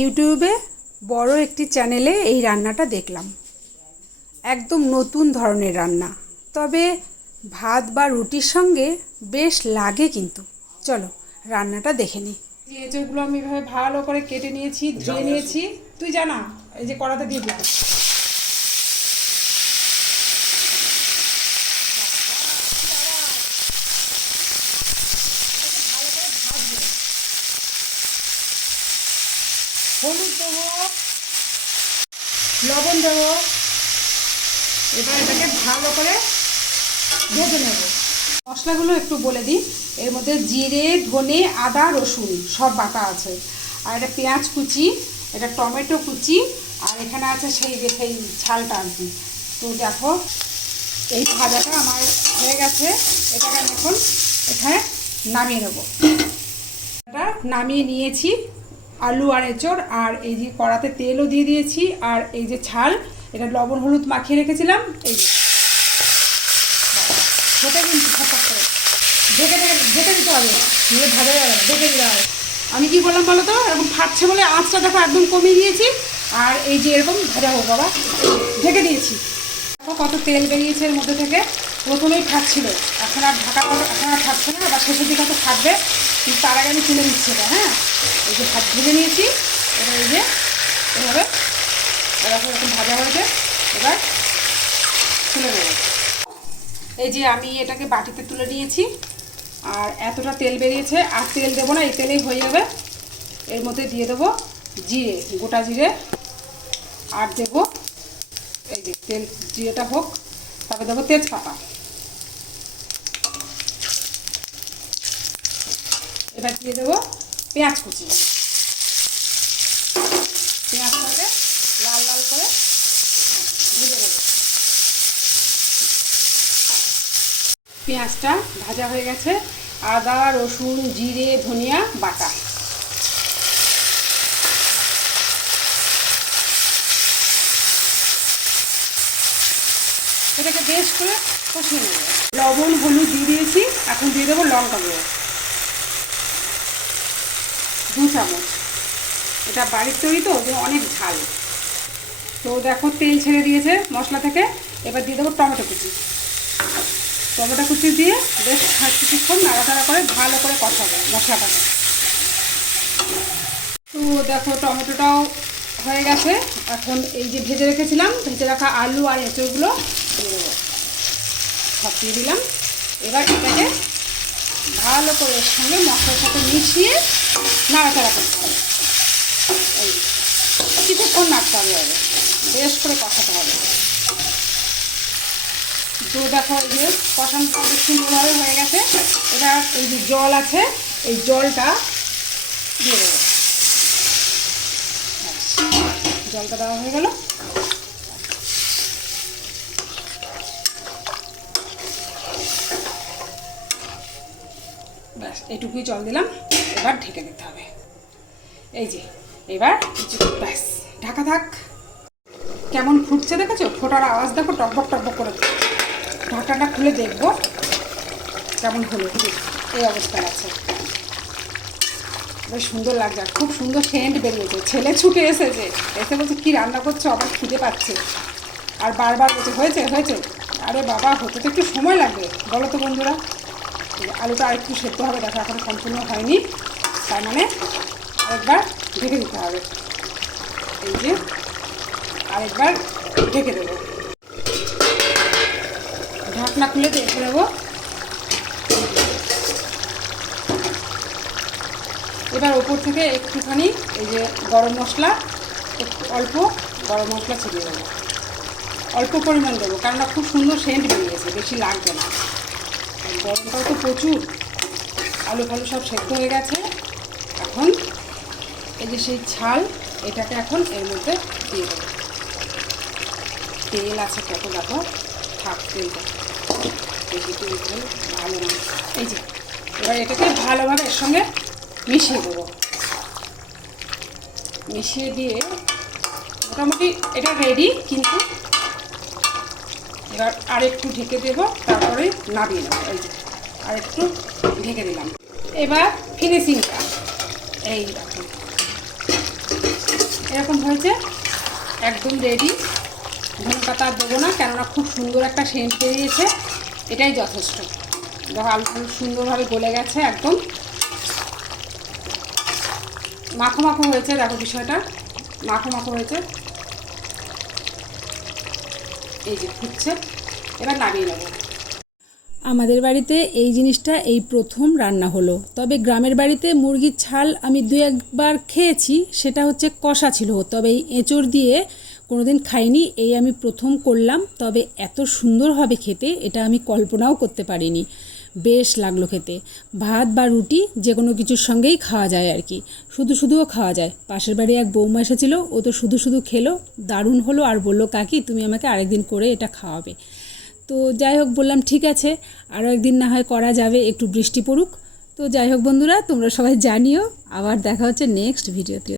ইউটিউবে বড় একটি চ্যানেলে এই রান্নাটা দেখলাম। একদম নতুন ধরনের রান্না। তবে ভাত বা রুটির সঙ্গে বেশ লাগে কিন্তু। চলো রান্নাটা দেখে নিই। এঁচড়গুলো আমি এভাবে ভালো করে কেটে নিয়েছি ধুয়ে নিয়েছি। তুই জানা এই যে কড়াতে দিয়ে দিলাম হলুদ দেবো লবণ দেবো। এবার এটাকে ভালো করে ভেজে নেব। মশলাগুলো একটু বলে দিই। এর মধ্যে জিরে, ধনে, আদা, রসুন সব বাটা আছে। আর এটা পেঁয়াজ কুচি, এটা টমেটো কুচি, আর এখানে আছে সেই সেই ঝালটা আর কি। তো দেখো, এই ভাজাটা আমার হয়ে গেছে। এটাকে আমি এখন এখানে নামিয়ে নেব। এটা নামিয়ে নিয়েছি। আলু আর এঁচড়, আর এই যে কড়াতে তেলও দিয়ে দিয়েছি, আর এই যে ছাল, এটা লবণ হলুদ মাখিয়ে রেখেছিলাম, এই যে। ঢেকে দিতে হবে। ঢেকে হবে। আমি কি বললাম বলো তো? এরকম ফাটছে বলে আঁচটা দেখো একদম কমিয়ে দিয়েছি, আর এই যে এরকম ভাজা হোক বাবা। ঢেকে দিয়েছি। দেখো কত তেল বেরিয়েছে এর মধ্যে থেকে। প্রথমেই ফাটছিল এখন আর ঢাকা এখন আর ফাটছে না আবার শেষের দিকে তো ফাটবে কিন্তু তার আগে আমি তুলে নিচ্ছি এটা হ্যাঁ? এই যে ভাত ভেজে নিয়েছি, এবার এই যে এভাবে এবার এরকম ভাজা হয়েছে এবার তুলে নেব। এই যে আমি এটাকে বাটিতে তুলে নিয়েছি, আর এতটা তেল বেরিয়েছে, আর তেল দেবো না, এই তেলেই হয়ে যাবে। এর মধ্যে দিয়ে দেবো জিরে, গোটা জিরে, আর দেবো এই যে তেল, জিরেটা হোক, তারপরে দেবো তেজপাতা। এবার দিয়ে দেবো। পেঁয়াজ কুচি। পেঁয়াজটাকে লাল লাল করে ভেজে নেব। পেঁয়াজটা ভাজা হয়ে গেছে। আদা, রসুন, জিরে, ধনিয়া, বাটা। এটাকে বেশ করে কষিয়ে নেব। লবণ, হলুদ দিয়ে দিয়েছি। এখন দিয়ে দেবো লঙ্কা গুঁড়ো। দু চামচ। এটা বাড়ির তৈরি তো অনেক ঝাল। তো দেখো, তেল ছেড়ে দিয়েছে মশলা থেকে। এবার দিয়ে দেবো টমেটো কুচি। টমেটো কুচি দিয়ে বেশ কিছুক্ষণ নাড়াচাড়া করে ভালো করে কষাবো, মশলাটাকে। তো দেখো, টমেটোটাও হয়ে গেছে। এখন এই যে ভেজে রেখেছিলাম, ভেজে রাখা আলু আর এঁচড়গুলো দিয়ে দেবো সব দিয়ে দিলাম। এবার এটাকে ভালো করে সঙ্গে মশলার সাথে মিশিয়ে নাড়াচাড়া করতে হবে কিছুক্ষণ নাড়তে হবে হবে বেশ করে কষাতে হবে তো দেখো এই যে কষানো খুব সুন্দরভাবে হয়ে গেছে এটা এই যে জল আছে এই জলটা দিয়ে দেবো জলটা দেওয়া হয়ে গেল ব্যাস, এটুকুই জল দিলাম, এবার ঢেকে দিতে হবে। এই যে, এবার ব্যাস, ঢাকা থাক। কেমন ফুটছে দেখেছ? ফোটার আওয়াজ দেখো টকবক টকবক করে ঢাকাটা খুলে দেখব কেমন হলো। এই অবস্থায় আছে। বেশ সুন্দর লাগছে খুব সুন্দর সেন্ট বেরিয়েছে। ছেলে ছুটে এসেছে, এসে বলছে, কী রান্না করছ? আবার খিদে পাচ্ছে। আর বারবার বলছে, হয়েছে হয়েছে। আরে বাবা, হতে তো একটু সময় লাগবে, বলো তো বন্ধুরা। আলুটা আরেকটু সেদ্ধ হবে, দেখো এখন সম্পূর্ণ হয়নি। তার মানে আরেকবার ঢেকে দিতে হবে। এই যে, আরেকবার ঢেকে দেবো। ঢাকনা খুলে দেখে দেবো। এবার ওপর থেকে একটুখানি এই যে গরম মশলা, একটু অল্প গরম মশলা ছিটিয়ে দেবো। অল্প পরিমাণ দেবো, কেননা খুব সুন্দর সেন্ট বেরিয়েছে, বেশি লাগবে না। গরমটাও তো প্রচুর। আলু ফালু সব সেদ্ধ হয়ে গেছে। এখন এই যে সেই ছাল, এটাকে এখন এর মধ্যে দিয়ে দেবো। তেল আছে কত দেখো? থাক তেলটা বেশি তেল ভালো না। এই যে, এবার এটাকে ভালোভাবে এর সঙ্গে মিশিয়ে দেবো। মিশিয়ে দিয়ে মোটামুটি এটা রেডি কিন্তু এবার আরেকটু ঢেকে দেব, তারপরে নামিয়ে নেব। এই যে, আরেকটু ঢেকে দিলাম। এবার ফিনিশিংটা এই এরকম হয়েছে, একদম রেডি ধনে পাতা দেবো না, কেননা খুব সুন্দর একটা সেন্ট বেরিয়েছে। এটাই যথেষ্ট। দেখো আলু টালু সুন্দরভাবে গলে গেছে একদম। মাখো মাখো হয়েছে, দেখো বিষয়টা। মাখো মাখো হয়েছে। এই যে ফুটছে, এবার নামিয়ে নেব। আমাদের বাড়িতে এই জিনিসটা এই প্রথম রান্না হলো। তবে গ্রামের বাড়িতে মুরগির ছাল আমি দু একবার খেয়েছি, সেটা হচ্ছে কষা ছিল। তবে এই এঁচড় দিয়ে কোনোদিন খাইনি, এই আমি প্রথম করলাম। তবে এত সুন্দর হবে খেতে, এটা আমি কল্পনাও করতে পারিনি। বেশ লাগল খেতে। ভাত বা রুটি যে কোনো কিছুর সঙ্গেই খাওয়া যায় আর কি। শুধু শুধুও খাওয়া যায়। পাশের বাড়ি এক বৌমা এসেছিল, ও তো শুধু শুধু খেলো, দারুণ হলো আর বলল, কাকি, তুমি আমাকে আরেকদিন করে এটা খাওয়াবে। তো যাই হোক, বললাম, ঠিক আছে আরও একদিন না হয় করা যাবে, একটু বৃষ্টি পড়ুক। তো যাই হোক বন্ধুরা, তোমরা সবাই জানিও, আবার দেখা হচ্ছে নেক্সট ভিডিওতে